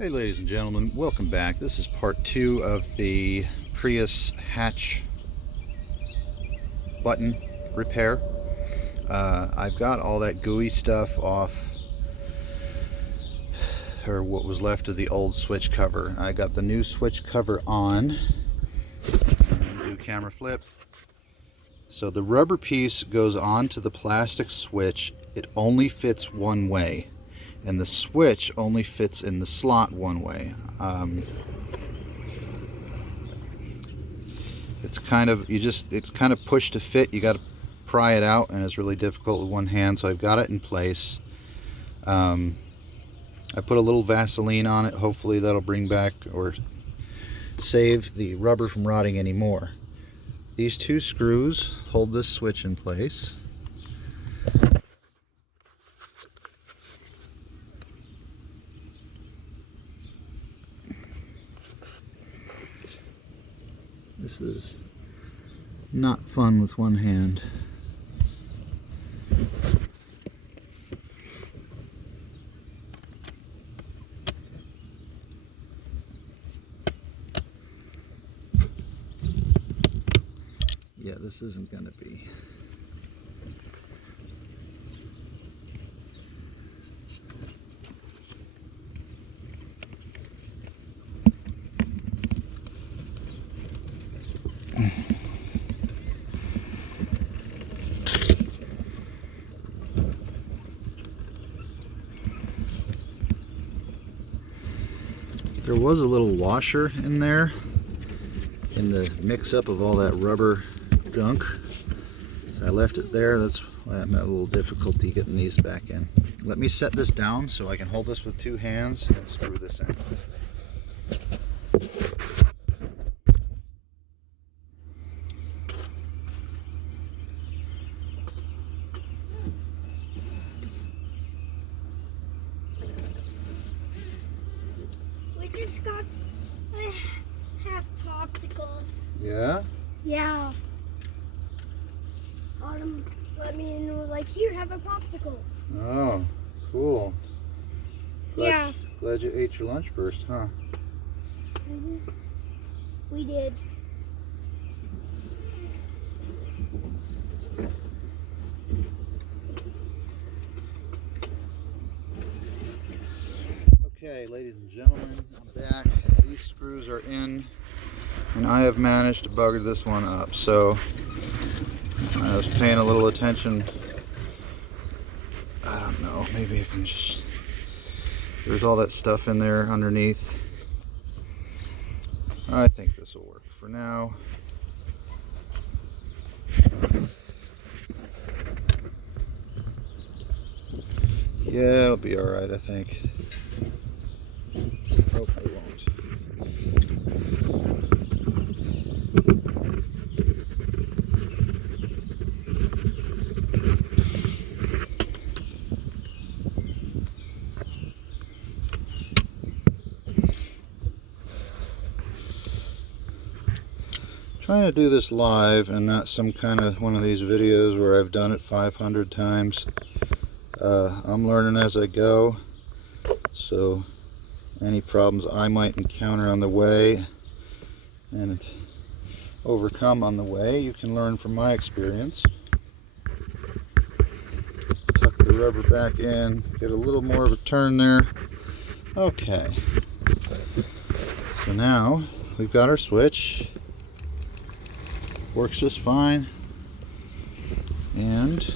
Hey ladies and gentlemen, welcome back. This is part 2 of the Prius hatch button repair. I've got all that gooey stuff off, or what was left of the old switch cover. I got the new switch cover on. Do camera flip. So the rubber piece goes onto the plastic switch. It only fits one way, and the switch only fits in the slot one way. It's kind of pushed to fit. You got to pry it out, and it's really difficult with one hand. So I've got it in place. I put a little Vaseline on it. Hopefully that'll bring back or save the rubber from rotting anymore. These two screws hold this switch in place. This is not fun with one hand. Yeah, this isn't going to be. There was a little washer in there in the mix-up of all that rubber gunk, so I left it there. That's why I'm having a little difficulty getting these back in. Let me set this down so I can hold this with two hands and screw this in. We just got half popsicles. Yeah? Yeah. Autumn let me in and was like, here, have a popsicle. Oh, cool. Yeah. Glad you ate your lunch first, huh? We did. Okay, ladies and gentlemen, I'm back. These screws are in, and I have managed to bugger this one up. So I was paying a little attention. I don't know, maybe I can just, there's all that stuff in there underneath. I think this will work for now. Yeah, it'll be alright, I think. Hopefully won't. Trying to do this live and not some kind of one of these videos where I've done it 500 times. I'm learning as I go, so any problems I might encounter on the way and overcome on the way, you can learn from my experience. Tuck the rubber back in, get a little more of a turn there. Okay, so now we've got our switch. Works just fine, and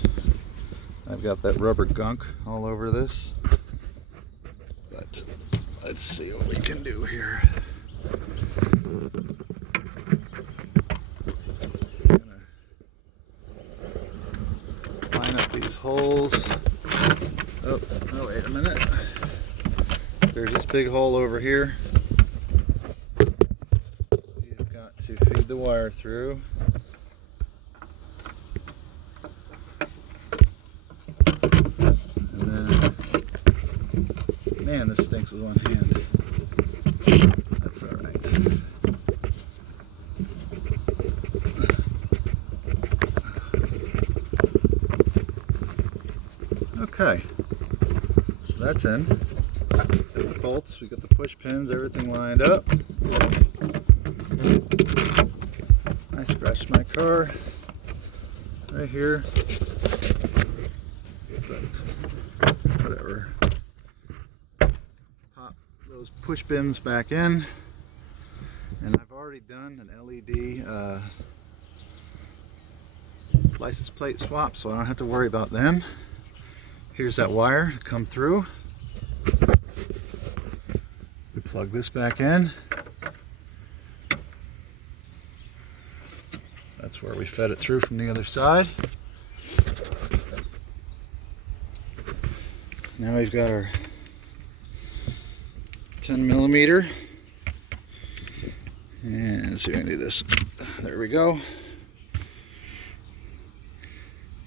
I've got that rubber gunk all over this, but let's see what we can do here. I'm gonna line up these holes. Oh, wait a minute. There's this big hole over here. You've got to feed the wire through. Man, this stinks with one hand. That's all right. Okay, so that's in. Got the bolts, we got the push pins, everything lined up. I scratched my car right here, but whatever. Pop those push pins back in, and I've already done an LED license plate swap, so I don't have to worry about them. Here's that wire to come through. We plug this back in. That's where we fed it through from the other side. Now we've got our 10mm. And so we're gonna do this. There we go.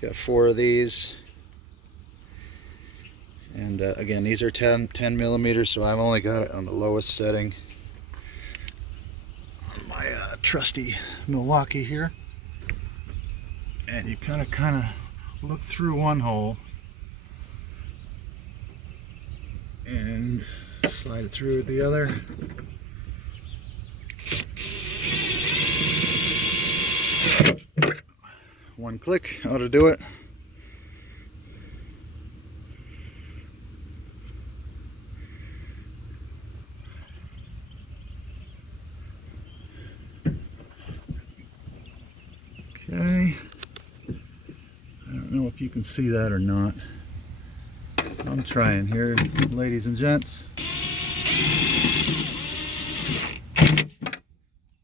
Got 4 of these. And again, these are 10mm, so I've only got it on the lowest setting on my trusty Milwaukee here. And you kind of look through one hole and slide it through the other. One click ought to do it. Okay, I don't know if you can see that or not. I'm trying here, ladies and gents.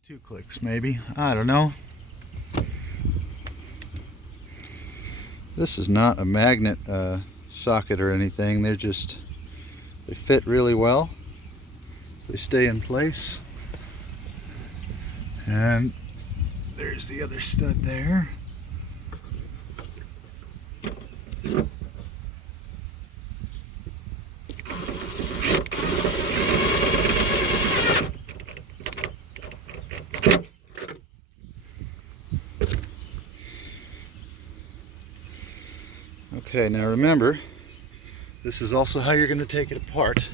2 clicks maybe, I don't know. This is not a magnet socket or anything. They fit really well, so they stay in place. And there's the other stud there. Okay, now remember, this is also how you're going to take it apart.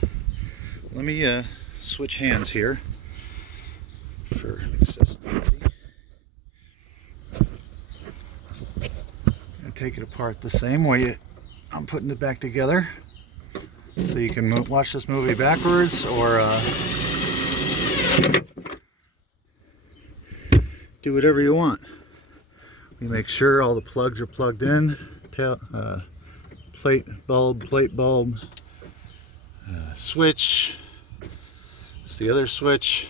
Let me switch hands here for accessibility. And take it apart the same way I'm putting it back together. So you can watch this movie backwards or do whatever you want. We make sure all the plugs are plugged in. Plate bulb, switch. It's the other switch.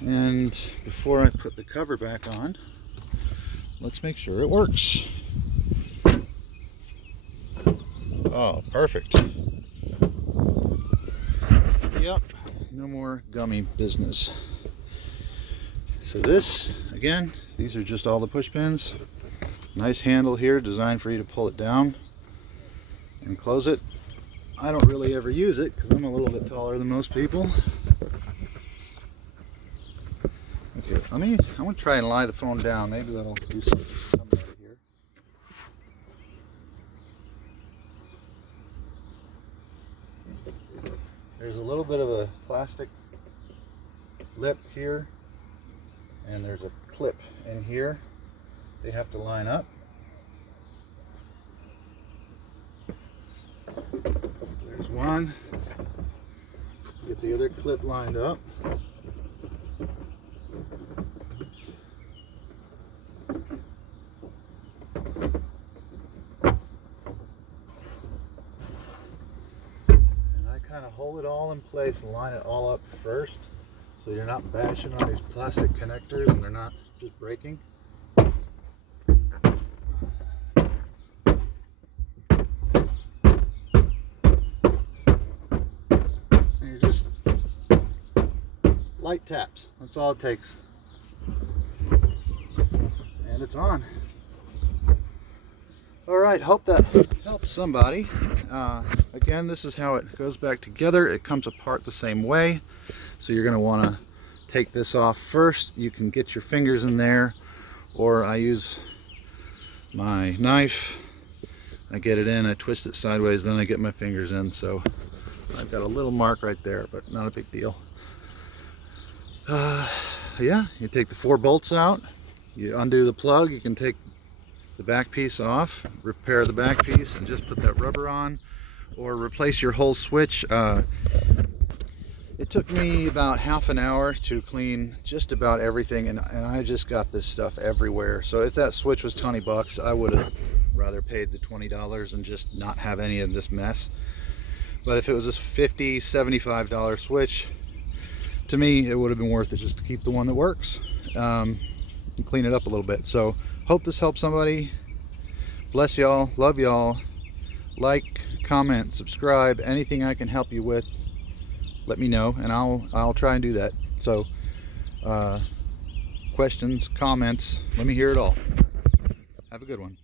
And before I put the cover back on, let's make sure it works. Oh, perfect. Yep, no more gummy business. So this, again, these are just all the push pins. Nice handle here, designed for you to pull it down and close it. I don't really ever use it because I'm a little bit taller than most people. Okay, I'm gonna try and lie the phone down. Maybe that'll do something here. There's a little bit of a plastic lip here, and there's a clip in here. They have to line up. There's one. Get the other clip lined up. Oops. And I kind of hold it all in place and line it all up first, so you're not bashing on these plastic connectors and they're not just breaking. Light taps, that's all it takes. And it's on. Alright, hope that helps somebody. Again, this is how it goes back together. It comes apart the same way. So you're going to want to take this off first. You can get your fingers in there, or I use my knife. I get it in, I twist it sideways, then I get my fingers in. So I've got a little mark right there, but not a big deal. Yeah, you take the 4 bolts out, you undo the plug, you can take the back piece off, repair the back piece, and just put that rubber on, or replace your whole switch. It took me about half an hour to clean just about everything, and I just got this stuff everywhere. So if that switch was 20 bucks, I would have rather paid the $20 and just not have any of this mess. But if it was a $50, $75 switch, to me, it would have been worth it just to keep the one that works, and clean it up a little bit. So hope this helps somebody. Bless y'all, love y'all. Like, comment, subscribe, anything I can help you with, let me know, and I'll try and do that. So questions, comments, let me hear it all. Have a good one.